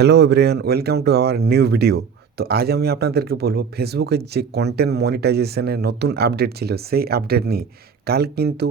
Hello everyone, welcome to our new video. তো আজ আমি আপনাদেরকে বলবো ফেসবুকের যে কন্টেন্ট মনিটাইজেশনের নতুন আপডেট ছিল সেই আপডেট নিয়ে। কাল কিন্তু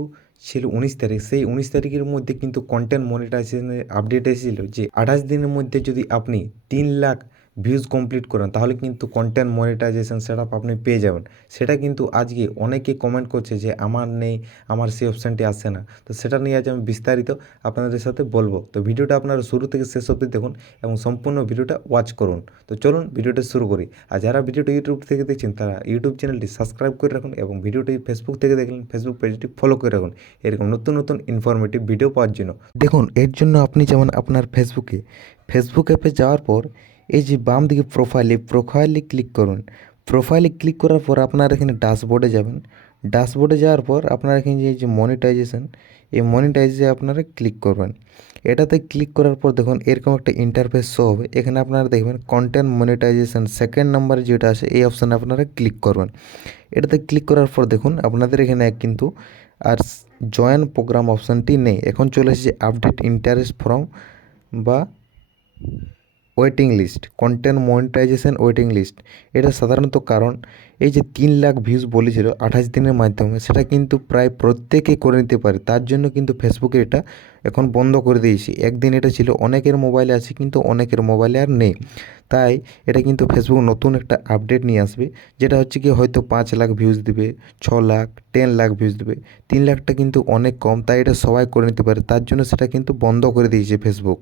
ছিল 19 তারিখ, সেই 19 তারিখের মধ্যে কিন্তু কন্টেন্ট মনিটাইজেশনের আপডেট এসেছিল যে 28 দিনের মধ্যে যদি আপনি 3 লাখ ভিউজ কমপ্লিট করেন তাহলে কিন্তু কন্টেন্ট মনিটাইজেশন সেট আপ আপনি পেয়ে যাবেন। সেটা কিন্তু আজকে অনেকে কমেন্ট করছে যে আমার নেই, আমার সেই অপশানটি আসছে না। তো সেটা নিয়ে আজ আমি বিস্তারিত আপনাদের সাথে বলবো। তো ভিডিওটা আপনারা শুরু থেকে শেষ অবধি দেখুন এবং সম্পূর্ণ ভিডিওটা ওয়াচ করুন। তো চলুন ভিডিওটা শুরু করি। আর যারা ভিডিওটা ইউটিউব থেকে দেখছেন তারা ইউটিউব চ্যানেলটি সাবস্ক্রাইব করে রাখুন এবং ভিডিওটি ফেসবুক থেকে দেখলেন ফেসবুক পেজটি ফলো করে রাখুন এরকম নতুন নতুন ইনফরমেটিভ ভিডিও পাওয়ার জন্য। দেখুন, এর জন্য আপনি যেমন আপনার ফেসবুক অ্যাপে যাওয়ার পর এই যে বাম দিকে প্রোফাইলে ক্লিক করুন। প্রোফাইলে ক্লিক করার পর আপনার এখানে ড্যাশবোর্ডে যাবেন। ড্যাশবোর্ডে যাওয়ার পর আপনার এখানে যে মনিটাইজেশন, এই মনিটাইজে আপনারা ক্লিক করবেন। এটাতে ক্লিক করার পর দেখুন এরকম একটা ইন্টারফেস শো হবে। এখানে আপনারা দেখবেন কন্টেন্ট মনিটাইজেশন সেকেন্ড নাম্বারে যেটা আছে এই অপশানে আপনারা ক্লিক করবেন। এটাতে ক্লিক করার পর দেখুন আপনাদের এখানে কিন্তু আর জয়েন প্রোগ্রাম অপশানটি নেই। এখন চলে এসেছে আপডেট ইন্টারেস্ট ফর্ম বা waiting list, content monetization waiting list. এটা সাধারণত কারণ এই যে 3 লাখ ভিউজ বলেছিল 28 দিনের মাধ্যমে, সেটা কিন্তু প্রায় প্রত্যেকে করে নিতে পারে। তার জন্য কিন্তু ফেসবুকে এটা এখন বন্ধ করে দিয়েছি। একদিন এটা ছিল, অনেকের মোবাইলে আছে কিন্তু অনেকের মোবাইলে আর নেই। তাই এটা কিন্তু ফেসবুক নতুন একটা আপডেট নিয়ে আসবে, যেটা হচ্ছে কি হয়তো 5 লাখ ভিউজ দিবে, 6 লাখ, 10 লাখ ভিউজ দেবে। 3 লাখটা কিন্তু অনেক কম, তাই এটা সবাই করে নিতে পারে। তার জন্য সেটা কিন্তু বন্ধ করে দিয়েছে ফেসবুক।